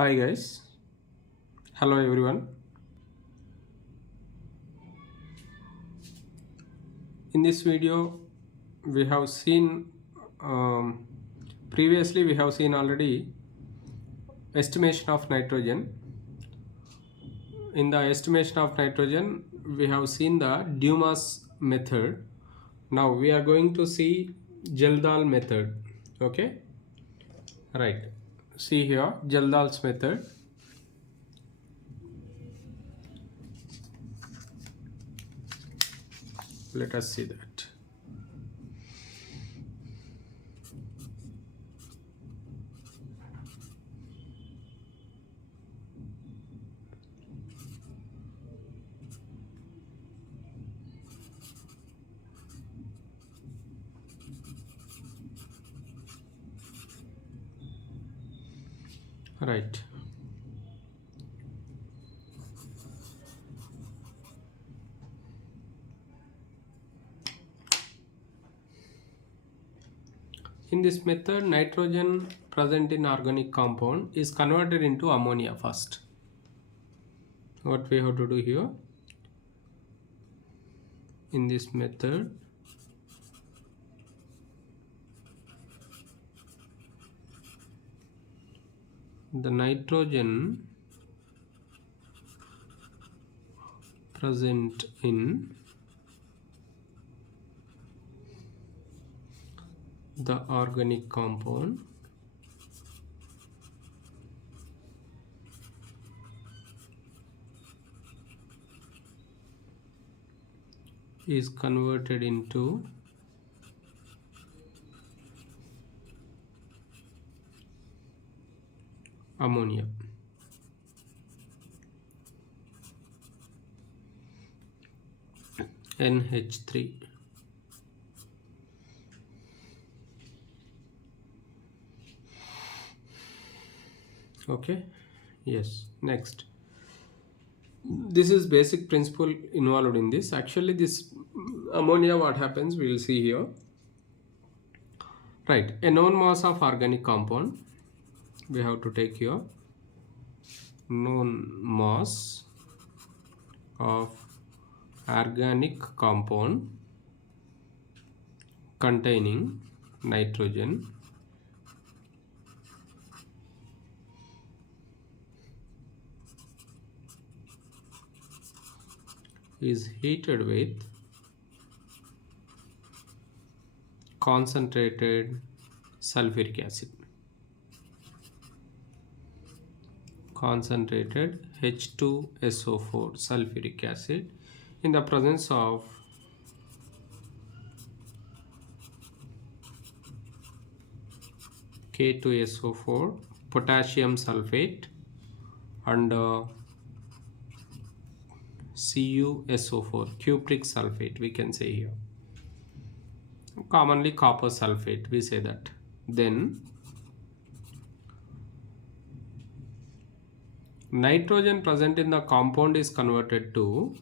Hi guys, hello everyone. In this video we have seen um, previously we have seen already estimation of nitrogen. In the estimation of nitrogen we have seen the Dumas method. Now we are going to see Geldal method. Okay, right, see here Geldal's method. Let us see that. Right, in this method nitrogen present in organic compound is converted into ammonia first. What we have to do here in this method, the nitrogen present in the organic compound is converted into ammonia. NH3. Okay, yes, next. This is basic principle involved in this. Actually this ammonia, what happens we will see here. Right, a known mass of organic compound we have to take here, known mass of organic compound containing nitrogen is heated with concentrated sulfuric acid, concentrated H2SO4 sulfuric acid in the presence of K2SO4, potassium sulfate, and CuSO4, cupric sulfate we can say here, commonly copper sulfate we say that. Then nitrogen present in the compound is converted to,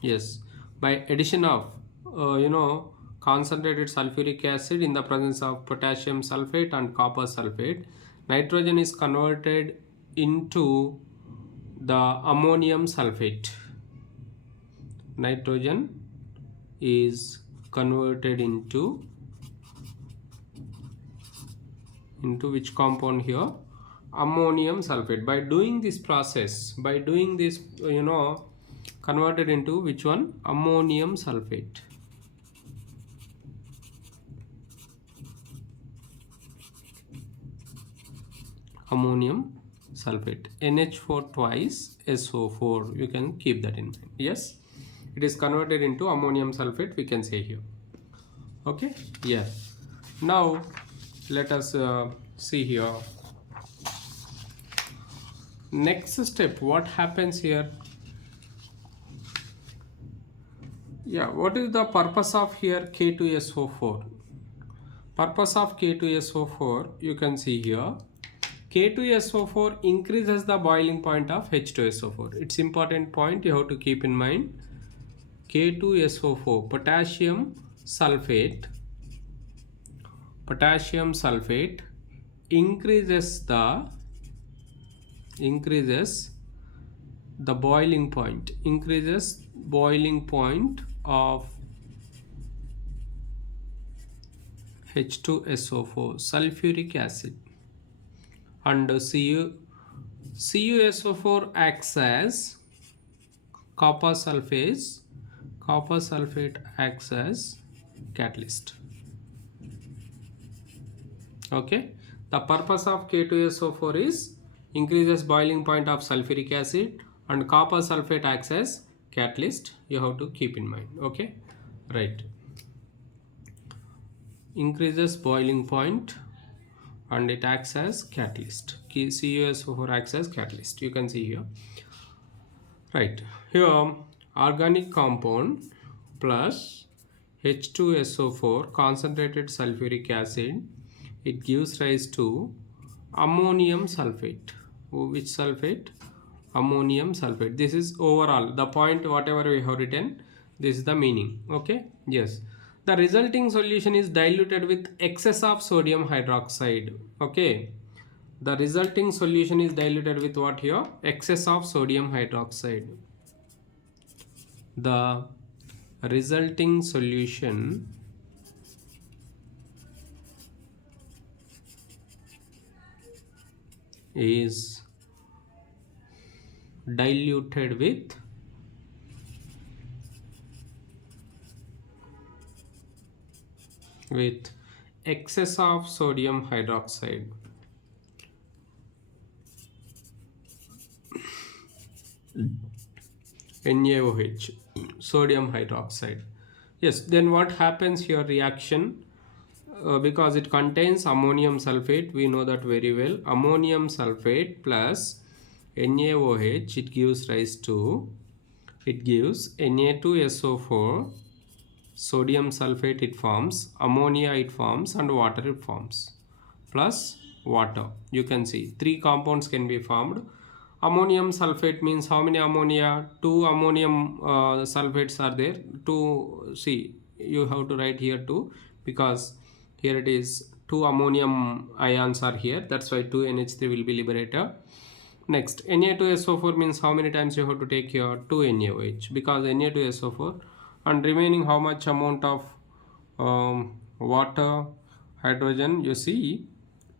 yes, by addition of concentrated sulfuric acid in the presence of potassium sulfate and copper sulfate, nitrogen is converted into the ammonium sulfate. Nitrogen is converted into which compound here? Ammonium sulfate. By doing this process, by doing this, converted into which one? Ammonium sulfate. Ammonium sulfate, NH4 twice SO4, you can keep that in mind. Yes, it is converted into ammonium sulfate we can say here. Okay, yeah. Now let us see here. Next step, what happens here? Yeah, what is the purpose of here K2SO4? Purpose of K2SO4 you can see here. K2SO4 increases the boiling point of H2SO4. It's important point you have to keep in mind. K2SO4, potassium sulfate increases the boiling point, increases boiling point of H2SO4 sulfuric acid, and CuSO4 acts as copper sulfate acts as catalyst. Okay, the purpose of K2SO4 is increases boiling point of sulfuric acid, and copper sulfate acts as catalyst. You have to keep in mind. Okay, right, increases boiling point and it acts as catalyst. CuSO4 acts as catalyst, you can see here. Right, here organic compound plus H2SO4 concentrated sulfuric acid, it gives rise to ammonium sulfate. Which sulfate? Ammonium sulfate. This is overall the point, whatever we have written, this is the meaning. Okay, yes, the resulting solution is diluted with excess of sodium hydroxide. Okay, the resulting solution is diluted with what here? Excess of sodium hydroxide. The resulting solution is diluted with excess of sodium hydroxide. NaOH, sodium hydroxide. Yes, then what happens here? Reaction, because it contains ammonium sulfate, we know that very well. Ammonium sulfate plus NaOH, it gives Na2SO4, sodium sulfate it forms, ammonia it forms, and water it forms, plus water. You can see 3 compounds can be formed. Ammonium sulfate means how many ammonia? 2 ammonium sulfates are there. 2, see, you have to write here 2, because here it is 2 ammonium ions are here, that's why 2 NH3 will be liberated. Next, Na2SO4 means how many times you have to take here? 2 NaOH, because Na2SO4, and remaining how much amount of water, hydrogen, you see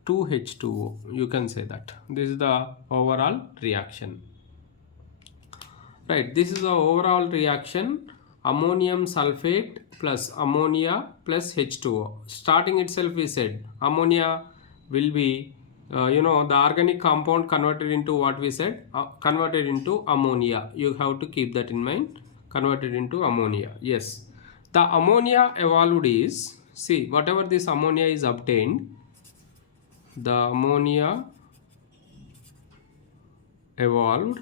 2H2O, you can say that. This is the overall reaction. Right, this is the overall reaction. Ammonium sulfate plus ammonia plus H2O. Starting itself we said ammonia will be the organic compound converted into what we said, converted into ammonia. You have to keep that in mind, converted into ammonia. Yes, the ammonia evolved is, see, whatever this ammonia is obtained, the ammonia evolved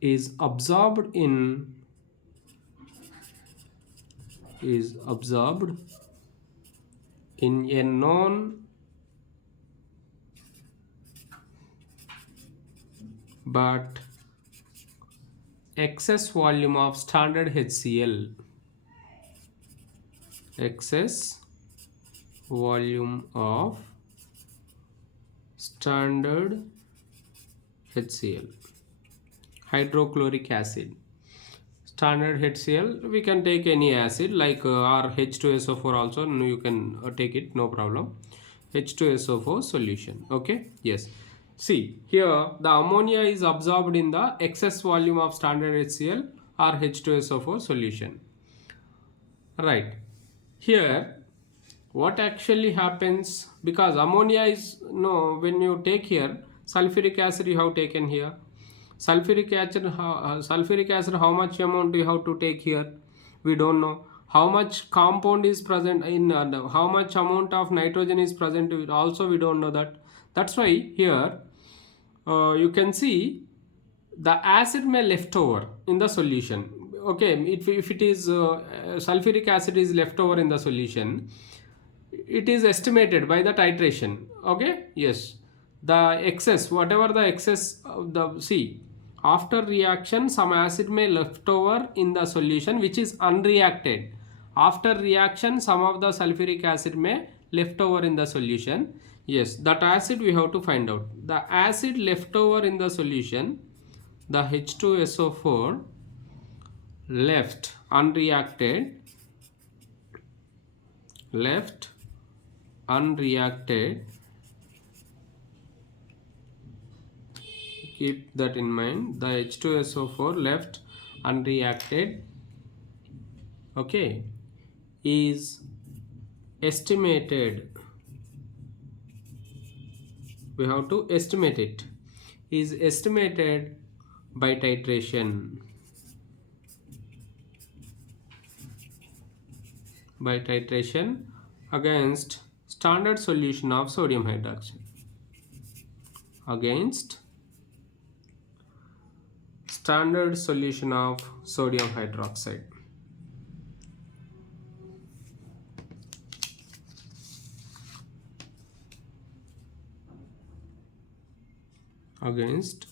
is absorbed in a known but excess volume of standard HCl. Excess volume of standard HCl, hydrochloric acid. Standard HCl, we can take any acid like or H2SO4 also, you can take it, no problem. H2SO4 solution. Okay, yes, see here the ammonia is absorbed in the excess volume of standard HCl or H2SO4 solution. Right, here what actually happens, because ammonia is, no, when you take here sulfuric acid you have taken here, sulfuric acid, how much amount you have to take here, we don't know. How much compound is present in how much amount of nitrogen is present also we don't know that. That's why here you can see the acid may left over in the solution. Okay, if it is sulfuric acid is left over in the solution, it is estimated by the titration. Okay, yes, the excess, whatever the excess of the, see, after reaction some acid may left over in the solution which is unreacted. After reaction some of the sulfuric acid may left over in the solution. Yes, that acid we have to find out. The acid left over in the solution, the H2SO4 left unreacted, keep that in mind, the H2SO4 left unreacted, okay, is estimated, we have to estimate it, is estimated by titration, against standard solution of sodium hydroxide, against standard solution of sodium hydroxide. Against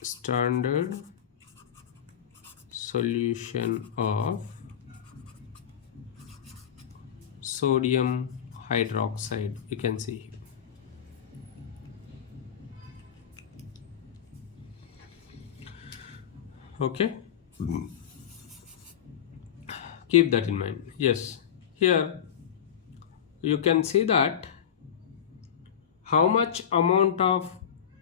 standard solution of sodium hydroxide, you can see here. Okay, keep that in mind. Yes, here you can see that how much amount of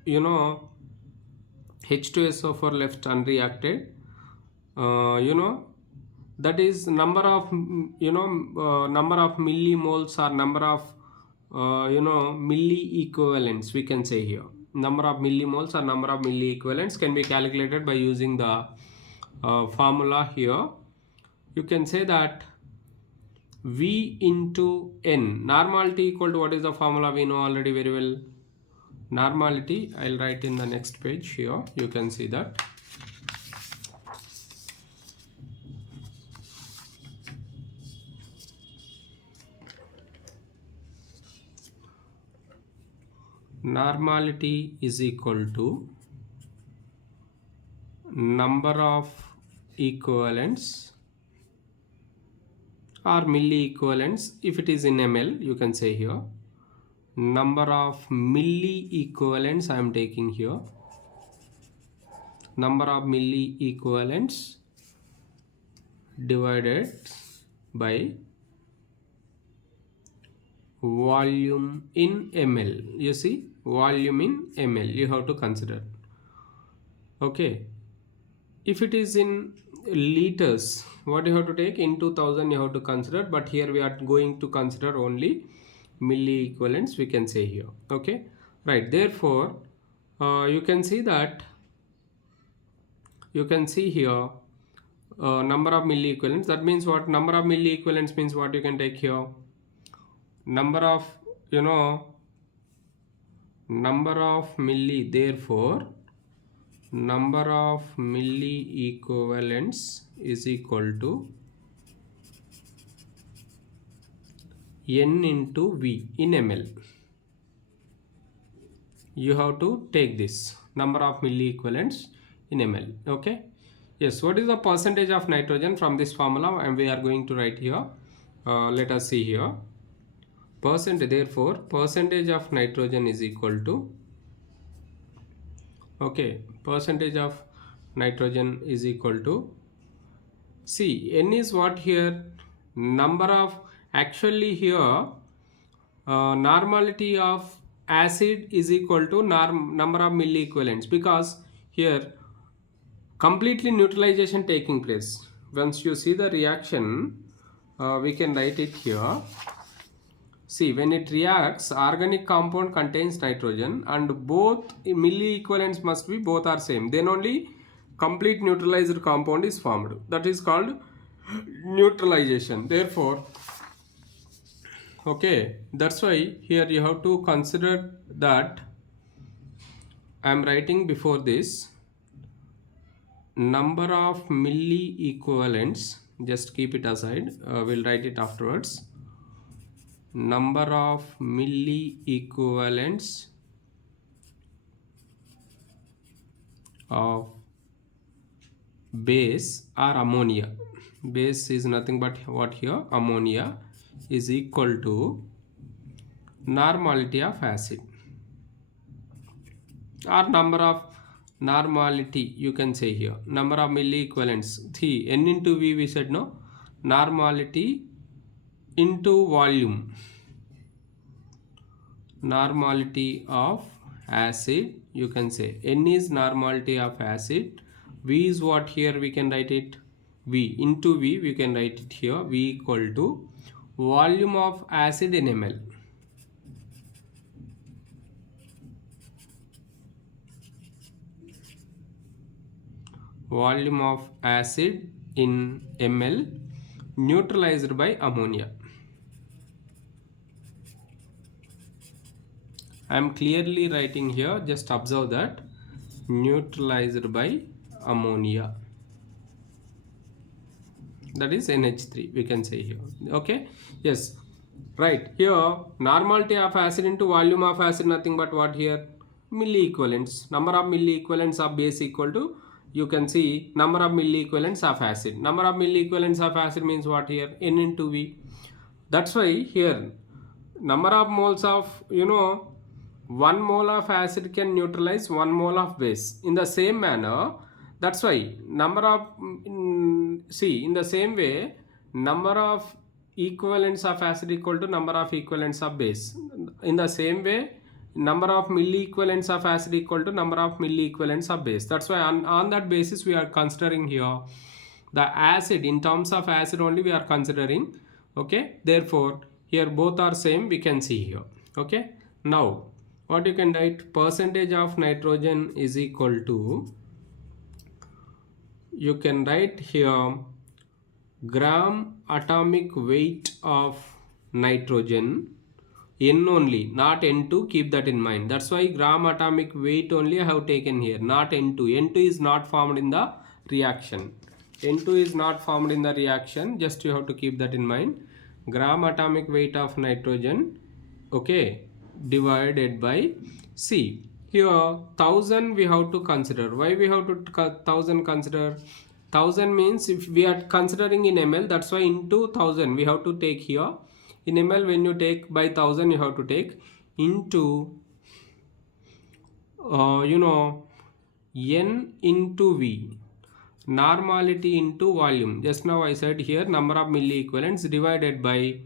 H2SO4 left unreacted, that is number of number of millimoles or number of milli equivalents, we can say here. Number of millimoles or number of milli equivalents can be calculated by using the formula here. You can say that V into N, normality equal to, what is the formula? We know already very well. Normality, I'll write in the next page here, you can see that. Normality is equal to number of equivalents or milli equivalents. If it is in ml, you can say here number of milli equivalents I am taking here, number of milli equivalents divided by volume in ml. You see, volume in ml you have to consider. Okay, if it is in liters, what you have to take? Into 1000 you have to consider, but here we are going to consider only milli equivalents, we can say here. Okay, right. Therefore you can see that, you can see here number of milli equivalents. That means what? Number of milli equivalents means what? You can take here number of number of milli. Therefore number of milli equivalents is equal to N into V in ml. You have to take this number of milli equivalents in ml. Okay, yes. What is the percentage of nitrogen from this formula? And we are going to write here. Let us see here. Therefore percentage of nitrogen is equal to, okay, percentage of nitrogen is equal to, see, N is what here? Number of, actually here normality of acid is equal to number of milli equivalents, because here completely neutralization taking place. Once you see the reaction, we can write it here. See, when it reacts, organic compound contains nitrogen and both milli equivalents must be, both are same. Then only complete neutralized compound is formed. That is called neutralization. Therefore, okay, that's why here you have to consider that I am writing before this number of milli equivalents. Just keep it aside. We'll write it afterwards. Number of milli equivalents of base or ammonia. Base is nothing but what here? Ammonia is equal to normality of acid or number of normality, you can say here number of milliequivalents. See, n into v we said, no, normality into volume, normality of acid, you can say n is normality of acid, v is what, here we can write it, v into v, we can write it here, v equal to volume of acid in ml. Volume of acid in ml neutralized by ammonia. I am clearly writing here, just observe that, neutralized by ammonia, that is NH3, we can say here. Okay, yes, right. Here normality of acid into volume of acid, nothing but what here, milliequivalents, number of milliequivalents of base equal to, you can see, number of milliequivalents of acid. Number of milliequivalents of acid means what here, n into v. That's why here number of moles of, 1 mole of acid can neutralize 1 mole of base. In the same manner, that's why number of, see, in the same way, number of equivalents of acid equal to number of equivalents of base. In the same way, number of milliequivalents of acid equal to number of milliequivalents of base. That's why on that basis we are considering here the acid, in terms of acid only we are considering. Okay, therefore here both are same, we can see here. Okay, now what you can write, percentage of nitrogen is equal to, you can write here gram atomic weight of nitrogen, n only, not n2, keep that in mind. That's why gram atomic weight only I have taken here, not n2. n2 is not formed in the reaction. n2 is not formed in the reaction, just you have to keep that in mind. Gram atomic weight of nitrogen, okay, divided by C. Here 1000 we have to consider. Why we have to 1000 consider? 1000 means if we are considering in ml, that's why into 1000 we have to take here. In ml, when you take by 1000, you have to take into n into v, normality into volume. Just now I said here number of milliequivalents divided by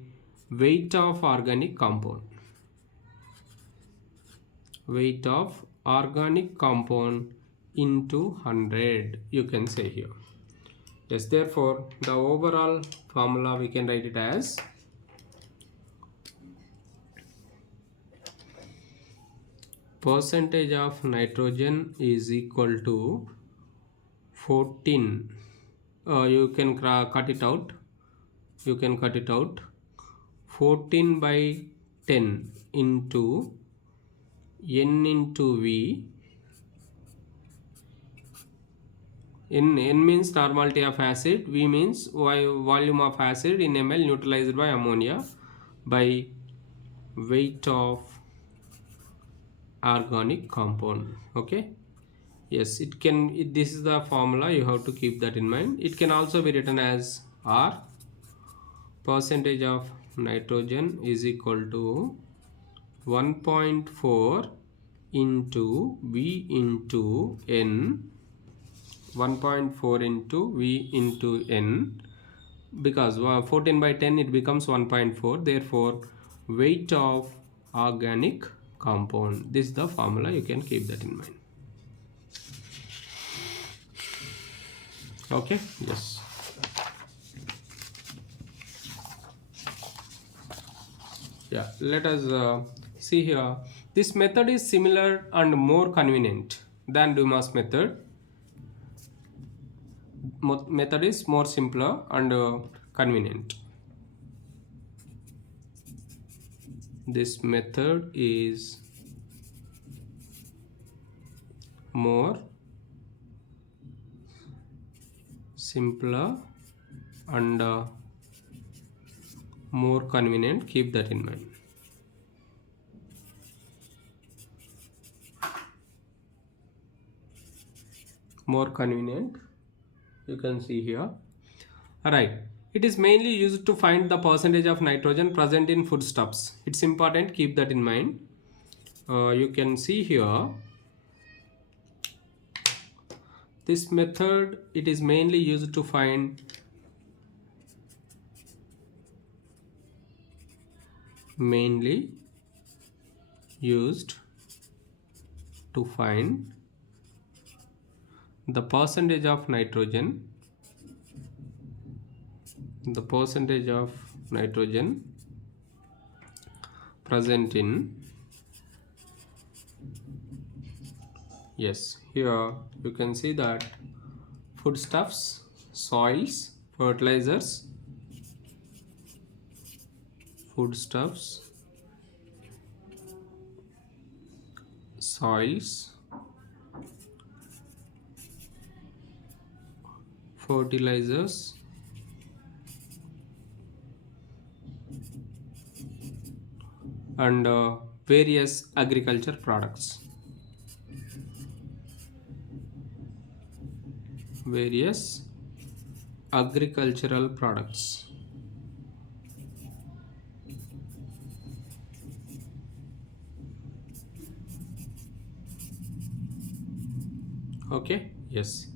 weight of organic compound. Weight of organic compound into 100, you can say here. Yes, therefore the overall formula we can write it as percentage of nitrogen is equal to 14. You can cut it out. You can cut it out. 14 by 10 into n into v. N means normality of acid, V means volume of acid in ml neutralized by ammonia, by weight of organic compound. Okay, yes, it can, this is the formula, you have to keep that in mind. It can also be written as R, percentage of nitrogen is equal to 1.4 into V into N, 1.4 into V into N, because 14 by 10 it becomes 1.4, therefore weight of organic compound. This is the formula, you can keep that in mind. Okay, yes. Yeah, let us see here. This method is similar and more convenient than Dumas method. Method is more simpler and convenient. This method is more simpler and more convenient, keep that in mind. More convenient, you can see here. Alright, It is mainly used to find the percentage of nitrogen present in foodstuffs. It's important, keep that in mind. You can see here, this method, it is mainly used to find the percentage of nitrogen present in, yes, here you can see that foodstuffs, soils, fertilizers, foodstuffs, soils, fertilizers, and various agriculture products. Various agricultural products. Okay, yes.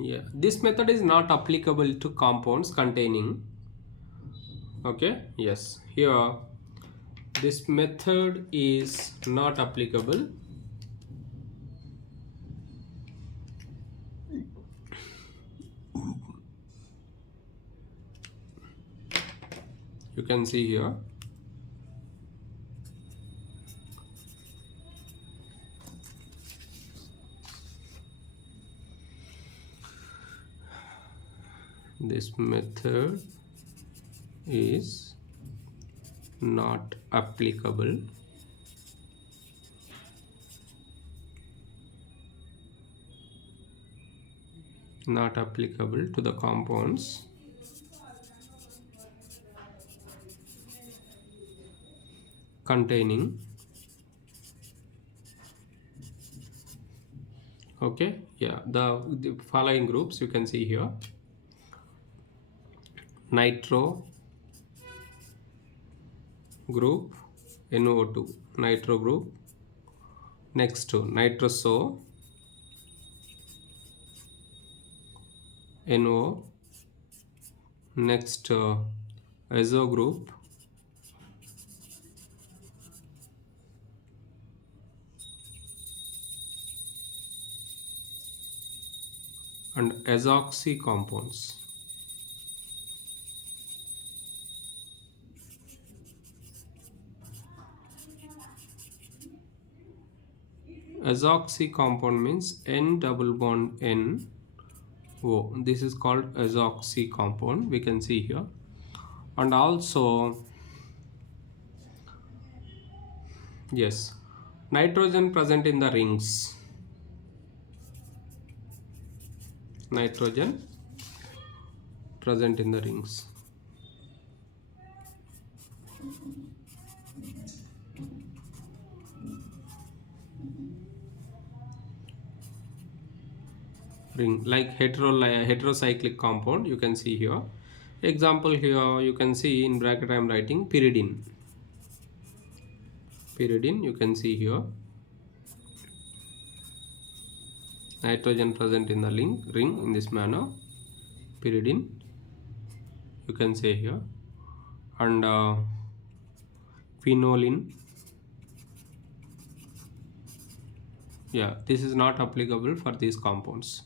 Yeah, this method is not applicable to compounds containing, okay, yes, here this method is not applicable you can see here, this method is not applicable to the compounds containing, okay, yeah, the following groups you can see here: nitro group, NO2, nitro group, next to nitroso, NO, next azo group, and azoxy compounds. Azoxy compound means N double bond N O. This is called azoxy compound, we can see here. And also, yes, nitrogen present in the rings. Nitrogen present in the rings. Ring, like heterocyclic compound, you can see here. Example here you can see in bracket I am writing pyridine. Pyridine, you can see here. Nitrogen present in the ring in this manner. Pyridine, you can say here. And phenolene, yeah, this is not applicable for these compounds.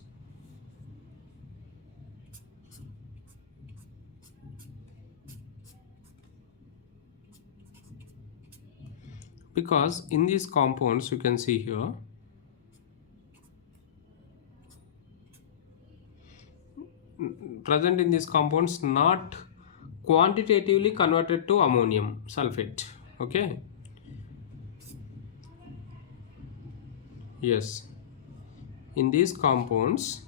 Because in these compounds you can see here, present in these compounds not quantitatively converted to ammonium sulfate, okay, yes, in these compounds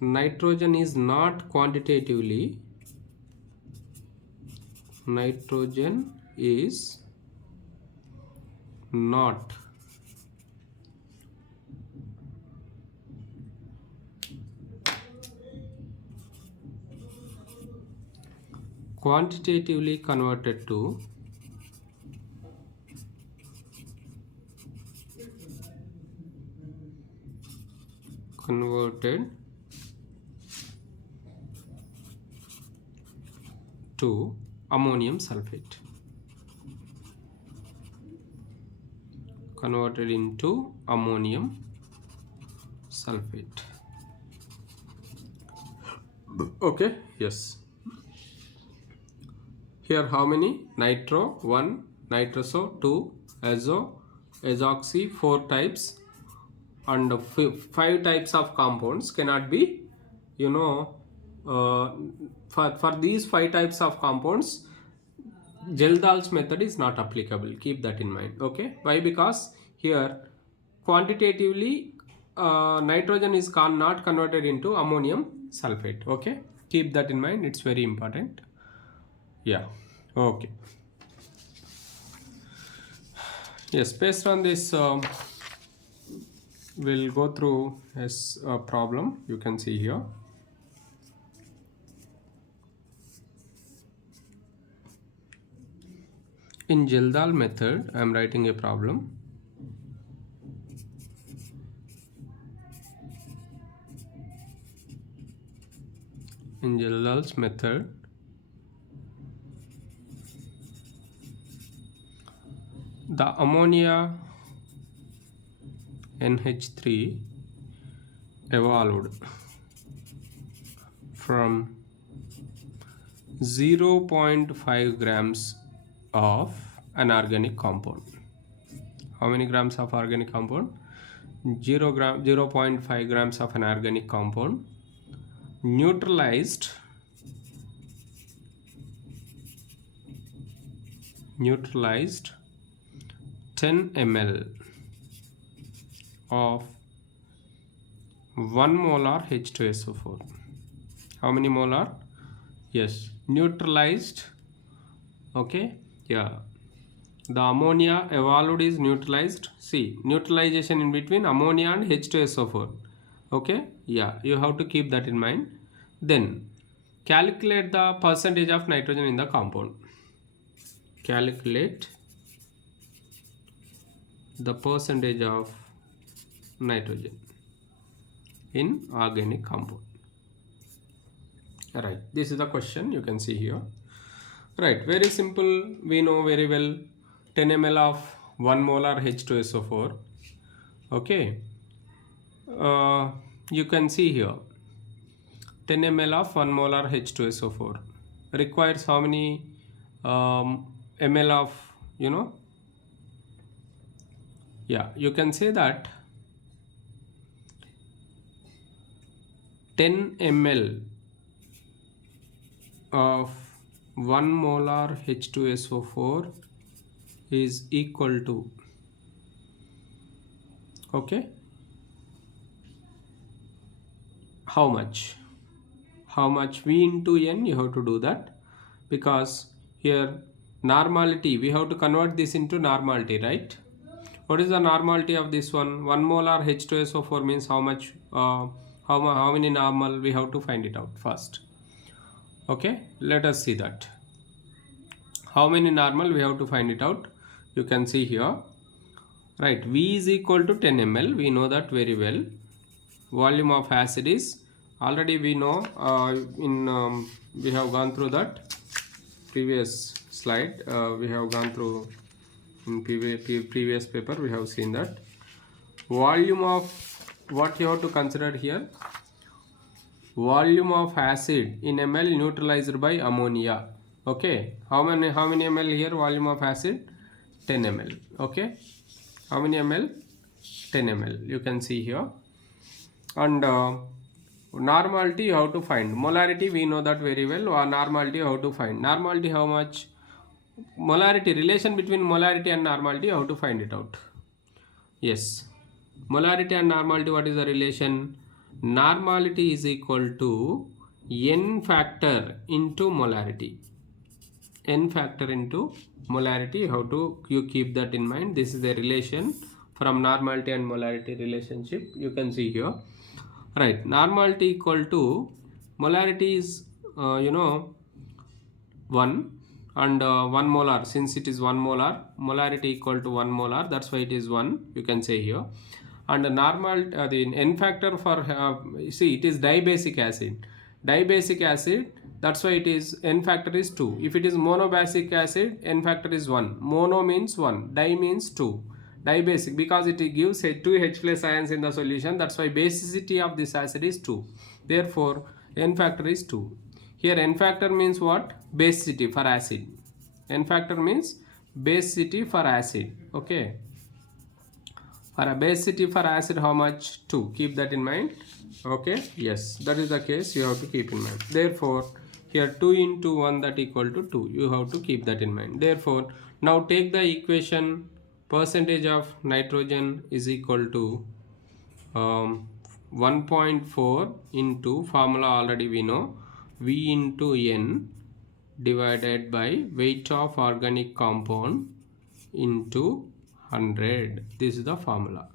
nitrogen is not quantitatively, nitrogen is not quantitatively converted to ammonium sulfate. Converted into ammonium sulfate. Okay, yes. Here how many? Nitro 1, nitroso 2, azo, azoxy 4 types, and 5 types of compounds cannot be, for these 5 types of compounds, Geldahl's method is not applicable. Keep that in mind. Okay, why? Because here quantitatively nitrogen is not converted into ammonium sulfate. Okay, keep that in mind, it's very important. Yeah, okay. Yes, based on this we'll go through this problem. You can see here. In Geldahl method, I am writing a problem. In Geldahl's method, the ammonia NH3 evolved from 0.5 grams of an organic compound. How many grams of organic compound? 0.5 grams of an organic compound neutralized 10 ml of 1 molar H2SO4. How many molar? Yes, neutralized. Okay, yeah, the ammonia evolved is neutralized. See, neutralization in between ammonia and H2SO4. Okay, yeah, you have to keep that in mind. Then calculate the percentage of nitrogen in the compound. Calculate the percentage of nitrogen in organic compound. Right, this is the question. You can see here. Right, very simple. We know very well 10 ml of 1 molar H2SO4. Okay, you can see here 10 ml of 1 molar H2SO4 requires how many ml of, yeah, you can say that 10 ml of 1 molar H2SO4 is equal to, okay, how much V into N. You have to do that, because here normality, we have to convert this into normality, right? What is the normality of this one? 1 molar H2SO4 means how much, how many normal? We have to find it out first. Okay, let us see that. How many normal? We have to find it out. You can see here, right? V is equal to 10 ml. We know that very well. Volume of acid is, already we know, we have gone through that previous slide. We have gone through in previous paper. We have seen that volume of, what you have to consider here, volume of acid in ml neutralized by ammonia. Okay, how many ml here? Volume of acid 10 ml. Okay, how many ml? 10 ml. You can see here. And normality you have to find. Molarity we know that very well. Normality you have to find. Normality how much? Molarity, relation between molarity and normality, you have to find it out. Yes, molarity and normality, what is the relation? Normality is equal to n factor into molarity. N factor into molarity, you keep that in mind. This is the relation from normality and molarity relationship. You can see here, right? Normality equal to molarity is 1 and 1 molar, since it is 1 molar, molarity equal to 1 molar, that's why it is 1, you can say here. And the normal the n factor for see, it is dibasic acid, that's why it is n factor is 2. If it is monobasic acid, n factor is 1. Mono means 1, di means 2. Dibasic, because it gives 2 H plus ions in the solution, that's why basicity of this acid is 2. Therefore n factor is 2. Here n factor means what? Basicity for acid. N factor means basicity for acid. Okay. For a basicity for acid, how much? 2. Keep that in mind. Okay. Yes, that is the case. You have to keep in mind. Therefore, here 2 into 1, that equal to 2. You have to keep that in mind. Therefore, now take the equation percentage of nitrogen is equal to 1.4 into formula already we know, V into N divided by weight of organic compound into 100. This is the formula.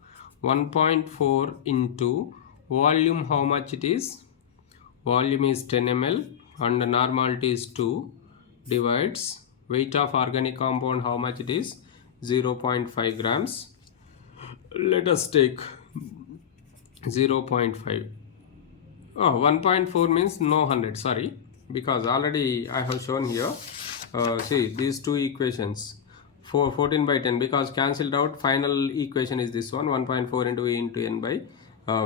1.4 into volume, how much it is? Volume is 10 ml and the normality is 2, divides weight of organic compound, how much it is? 0.5 grams. Let us take 0.5. Oh, 1.4 means no 100, sorry, because already I have shown here. See these two equations, 14 by 10, because cancelled out, final equation is this one, 1.4 into E into N by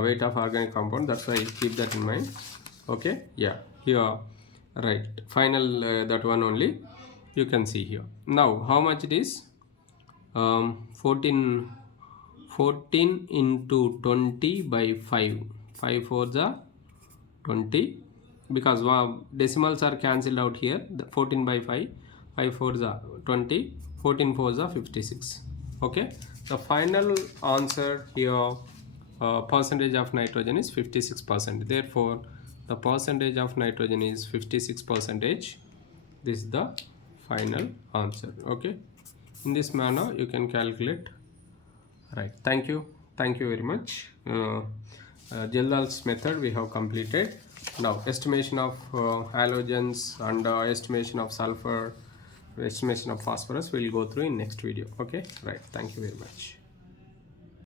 weight of organic compound. That's why keep that in mind. Okay, yeah, here, right, final that one only you can see here. Now how much it is? 14 into 20 by 5, 5 4s are 20, because decimals are cancelled out here. The 14 by 5, 5 4s are 20, 14 4s are 56. Okay, the final answer here, percentage of nitrogen is 56%. Therefore the percentage of nitrogen is 56%. This is the final answer. Okay, in this manner you can calculate. Right, thank you very much. Gildahl's method we have completed. Now estimation of halogens and estimation of sulfur, estimation of phosphorus, we'll go through in next video. Okay, right, thank you very much.